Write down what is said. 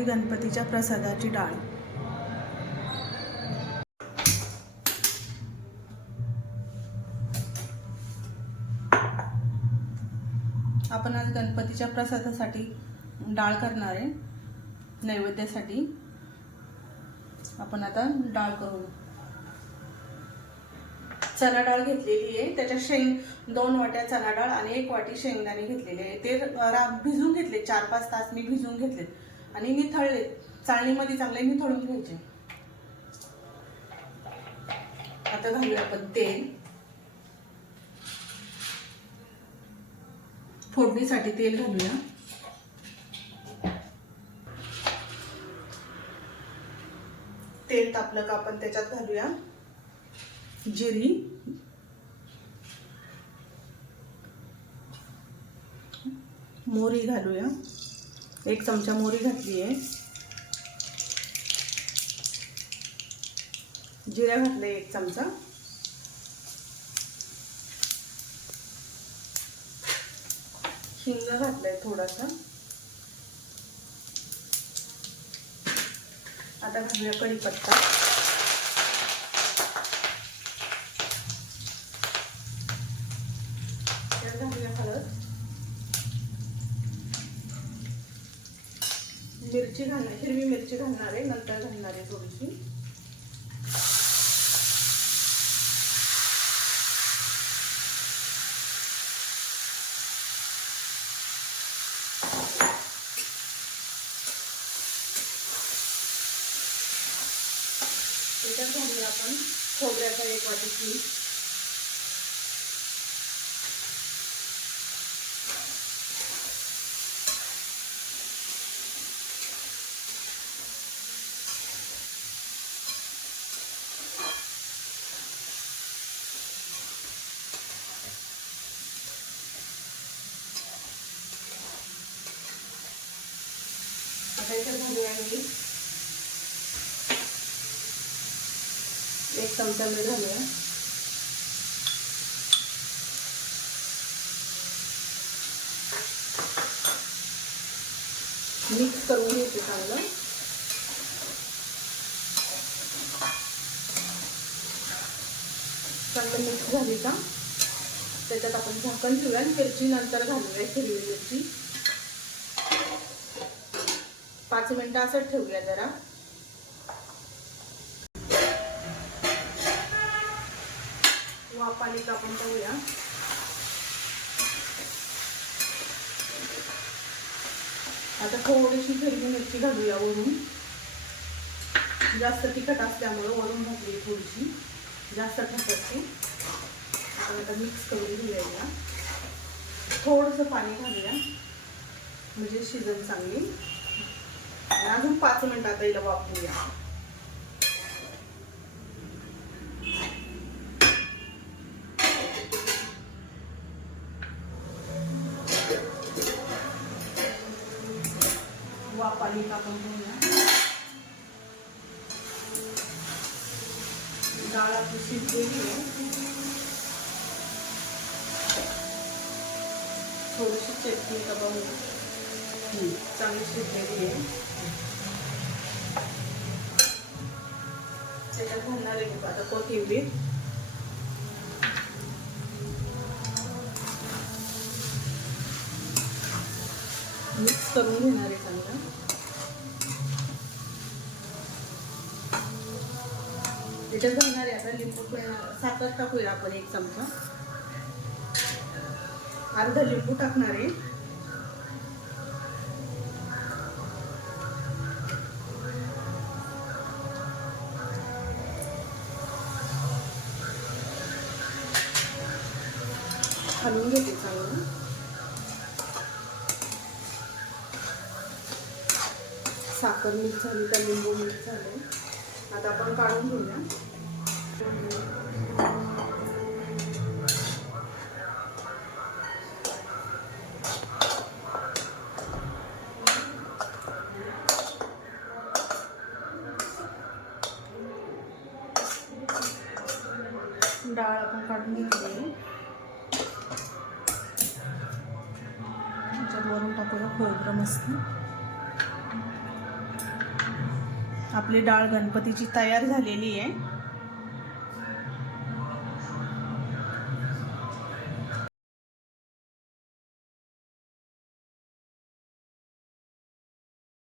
आपली गणपतीच्या प्रसादाची डाळ. आपण आज गणपतीच्या प्रसादासाठी डाळ करणार आहे. नैवेद्यासाठी. आपण आता डाळ करू. चना डाळ घेतलेली आहे. त्याच्यात शेंग दोन वाट्या चना डाळ आणि एक वाटी शेंगदाणे घेतलेले आहे. ते रा भिजून घेतले. चार पाच तास मी भिजून घेतले आणि निथळले चाळणीमध्ये चांगले निथळून घ्यायचे. आता घालूया आपण तेल. फोडणीसाठी तेल घालूया. तेल तापलं का आपण त्याच्यात घालूया. जिरी. मोरी घालूया. एक चमचा मोरी घातली आहे. जिरा घातलं एक चमचा. हिंग आहे थोडासा. आता घालूया कढीपत्ता. मिरची घालणार हिरवी मिरची घालणार आहे नंतर घालणार आहे थोडीशी. त्याच्यात घालूया आपण खोबऱ्याचा एक वाटी पीठ. आता इथे झाली आहे मी एक चमचा मी घालूया मिक्स करून घेते चांगलं. चांगलं मिक्स झाली का? त्याच्यात आपण झाकण ठेवूया आणि मिरची नंतर घालूया हिरवी मिरची. पाच मिनटं असंच ठेवूया जरा. वाफ आली का आपण पाहूया आता थोडीशी हिरवी मिरची घालूया वरून. जास्त तिखट असल्यामुळं वरून घातली थोडीशी. जास्त ठसरची आता मिक्स करून घेऊया थोडंसं पाणी घालूया. म्हणजे शिजन चांगली. आणि अजून पाच मिनिटात हिला वापरूया. वाफ आली का घेऊया डाळ आपली शिजलेली आहे. थोडीशी चटणी का बघू. चांगली शिजलेली आहे. त्याच्यात घालणार आहे आता कोथिंबीर. मिक्स करून घेणार आहे चांगलं. त्याच्यात घालणार आहे आता लिंबू साखर टाकूया आपण एक चमचा. अर्धा लिंबू टाकणार आहे. हलवून घेते चांगलं साखर मिक्स झाली का लिंबू मिक्स झाले आता आपण काढून घेऊया डाळ आपण काढून घेतली वरून टाकूया खोबरं मस्त. आपली डाळ गणपतीची तयार झालेली आहे.